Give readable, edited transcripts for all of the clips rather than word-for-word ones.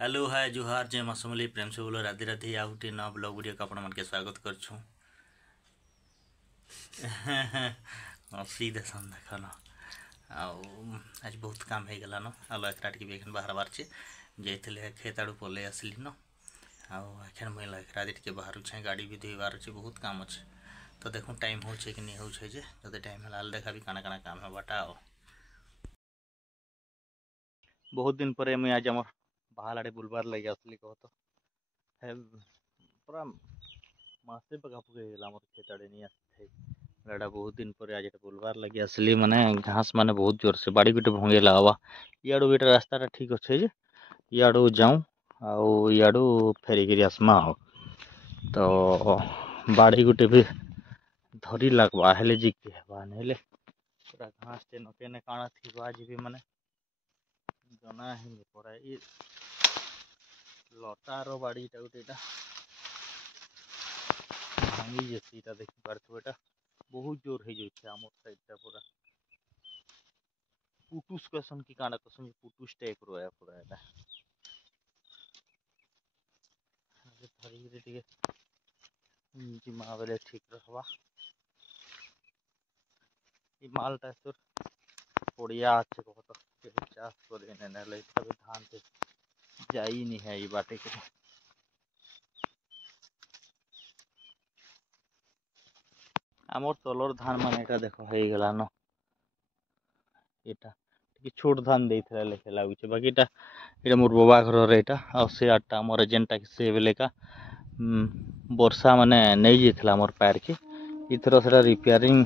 Hello hi जुहार जय मासुमली प्रेम से बोलो राधे राधे आ गोटे नवा ब्लॉग वीडियो को आपण के स्वागत करछु। सीधे सन देख न आज बहुत काम हो गला न आलो एकरा टिके बेखन बाहर बार छे जैतले खेत आड़ू पले आसली न आखन मैं एकरा टिके बाहर छे गाड़ी भी धोइबार छे बहुत काम अच्छे तो देखो टाइम हो कि नहीं हो जे जदि टाइम है देखा भी काना काना काम है बताओ। बहुत दिन पर मुझे आज आम बाहर आड़े बुलबार लगे आसली कह तो है पूरा मासे पकापुक खेत आड़े नहीं आसते बहुत दिन पर आज बुलबार लगे आसली माने घास माने बहुत जोर से बाड़ी गुटे भंगेला हवा इाड़ू ये रास्ता ठीक अच्छे जे इाड़ू जाऊँ आड़ू फेरिकी आसमा हो तो बाड़ी गुटे भी धरी लगवा हेले जिके हेबा नेले पूरा घास टे नकेने काଣା थी आज भी माने जना ही पड़ा ये लतार बाड़ी गोटे भांगी जैसी देखी पार्थो एटा बहुत जोर हो जाए आम साइड पूरा पुटुस कहसन कि काना कहसन पुटुस टाइप रहा पूरा एटा धरिक जिमा बेले ठीक रहा मालटा तोर पड़िया अच्छे कह चाष कर धान से जाई नहीं है ये बाटे के आमर तलर धान मान देख हो गला न ये छोट धान देते लेखे लगुच बाकी ये मोर बाबा घर यहाँ से आटा मोर जेनटा से बेले का वर्षा माने नहीं जाता मोर पैर के इथर से रिपेयरिंग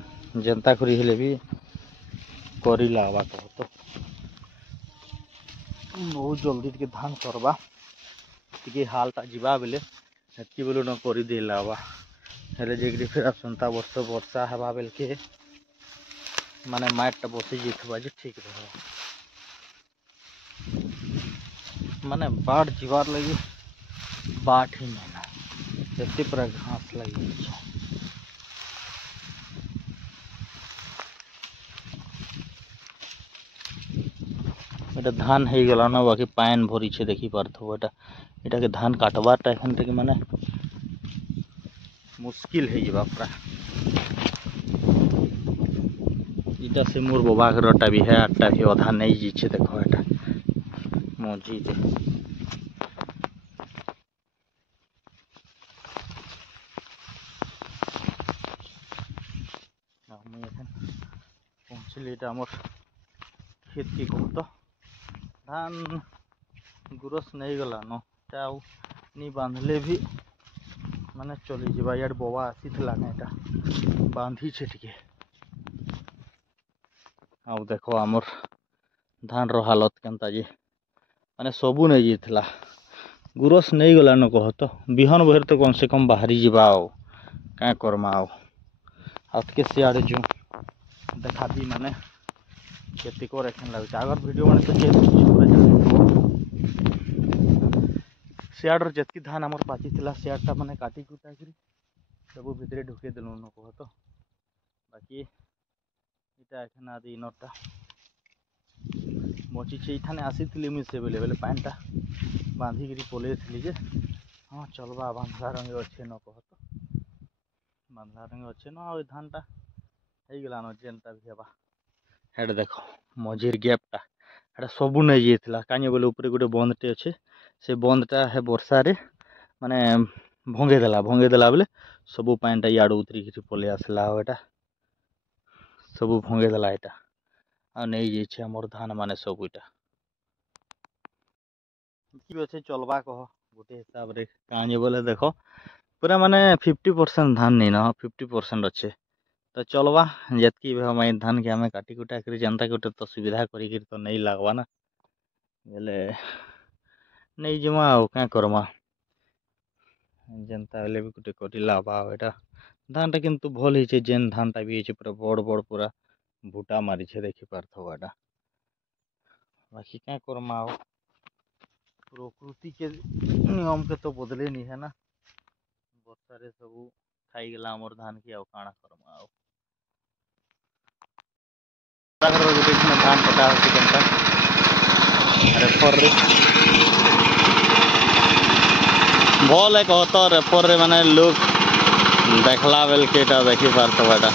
जनता करी हेले भी करला कह तो बहुत जल्दी टे धान करवा टे हालटा जावा बेले हेतकी बेलू न करदेला हेले जे फिर आसंता वर्ष वर्षा हवा बेल के माने माइटा बसी जाइए जे ठीक रहा माने बाट जीवार लगे बाट ही नहीं ना एते पूरा घास लगी एटा धान हो गला ना बाकी पान भरी छे देखी पार्थो एटा के धान काटवाटा एखन तक माने मुश्किल है जा पूरा इटा से मोर बाबा घरटा भी है आटा भी अधा नहीं जीछे देखो एटा मजी दे पहुँचली मोर खेत की कह तो धान गुरस नहीं गला न नहीं बांधले भी माने चली जावा यार बाबा आसी ना बांधी छे टिके आउ देखो आमर धान रो हालत केनता जे माने सबू नहीं जाइला गुरस नहीं गला न कह तो बिहन बहर तो कम से कम बाहरी जावा क्या करमा हाथ के सियाड़े जो देखा दी माने खेती कर एखन लगे आगर वीडियो मैंने तो सियाड़ जितकी धान आमर पाची थी सियाड़ा मैंने काटी कुटा कर सब भितर ढुके देलु न कह तो बाकी इटा एखन आदि इनटा बची ये आसी मुझे से बेले बेले पानटा बांधिक पलि जे हाँ चलवा बांधला रंगे अच्छे न कह तो बांधला रंगे अच्छे न आ धानटा हो गला न जेनटा भी हेबा हेड देख मझिर गैपटा एटा सबू नहीं जाइला कहीं बोले ऊपर गोटे बंदटे अच्छे से बंदटा है वर्षा रे माने भंगेदेला बेले सबू पानटा इाड़ू उतरिक पलि आसला एटा सबू भंगेदेला एटा आ नहीं जाइए आमर धान माने सब इटा कि अच्छे चलवा कह गोटे हिसाब रे कहीं बोले देख पूरा माने 50% धान नहीं ना 50% अच्छे तो चलवा जितकी भी धान के आम काटी कुटा कर जनता गोटे तो सुविधा कर तो नहीं लगवा ना बोले नहीं जमा क्या करमा जनता भी गोटे करला एटा धानटा किंतु भल हो जेन धानटा भी पूरा बड़ बड़ पूरा भूटा मारी छे देखी पार्थो एटा बाकी क्या करमा प्रकृति के नियम के तो बदले नहीं है ना वर्षा रे सब खाई गला आमर धान की आउ काଣା करमा धान कटा रेफर भल है कह तो रेपर रे माने लोग देखला बेल के देखी पार्थो एटा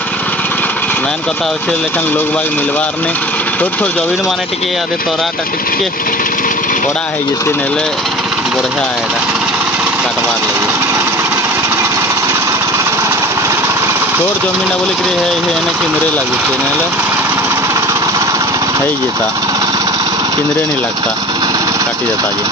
मेन कथा अच्छे लेकिन लोग बाग मिलबार नहीं छोट छोट जमीन माने टिके आदे तराटा टिके बड़ा है जैसे नेले बढ़िया है एटा काटबार लगे छोट जमीन बोली है किंदरे लगुचे नेले है जेता किंदरे नहीं लगता काटी देता जी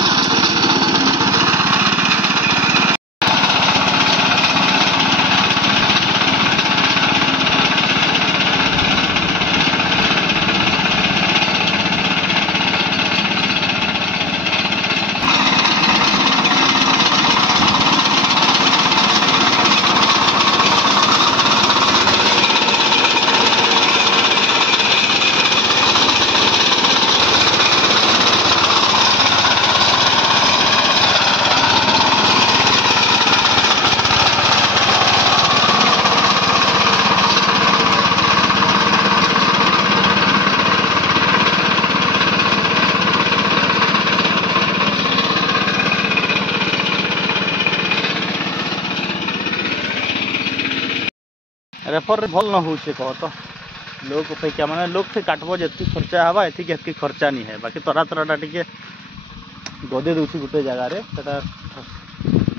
रेफर भल न हो कह तो लोग अपेक्षा माने लोग से काटब जी खर्चा हवा एति खर्चा नहीं है बाकी तरा तराटा टे गदे दूसरी गोटे जगार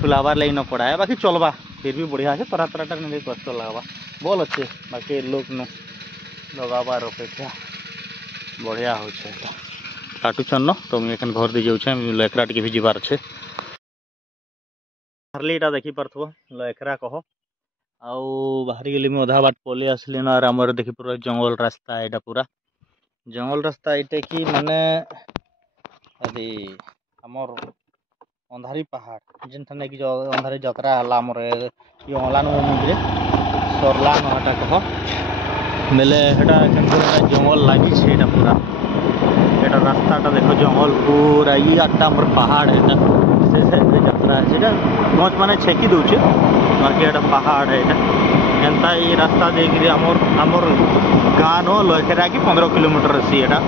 फुलाबार लगे न पड़ा है बाकी चलवा फिर भी बढ़िया है तरा तराटा नहीं कष्ट लगवा भल अच्छे बाकी लोग न लगाबार अपेक्षा बढ़िया हो काटुचन न तो मुझे घर दे जाऊे लेखरा टे भी जीवार अच्छे हारली देखी पार्थ लेखरा कह आउ बाहरी गली में अधा बाट पलि आसली न आमर देखी पूरा जंगल रास्ता एटा पूरा जंगल रास्ता ये कि माने अभी आमर अंधारी पहाड़ जिन ठाने कि अंधारी जतरा हला आमर यलान मुझे सरलान हटा कह मेले हेटा जंगल लगी पूरा एटा रास्ता देख जंगल पूरा ये आठटा आमर पहाड़ है से जतरा है गच माने छेकी दूचे बाकी एटा पहाड़ है एंता ये रास्ता देखिए आमर आमर गाँ नो लखेरा कि 15 किलोमीटर अच्छी एटा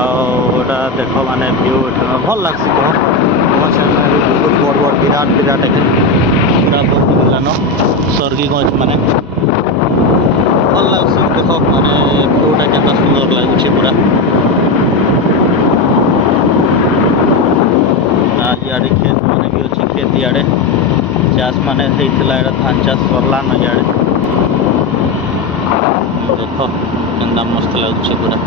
आटा देख माने व्यू भल लगे बहुत बड़ बड़ विराट विराट पूरा बन सर्गी गच माने भल लगे देख माने व्यूटा के सुंदर लगुच पूरा इे खेत माने भी अच्छी खेत इे चाष माने धान चाष सरला न इे देख के मस्त लगुच पूरा।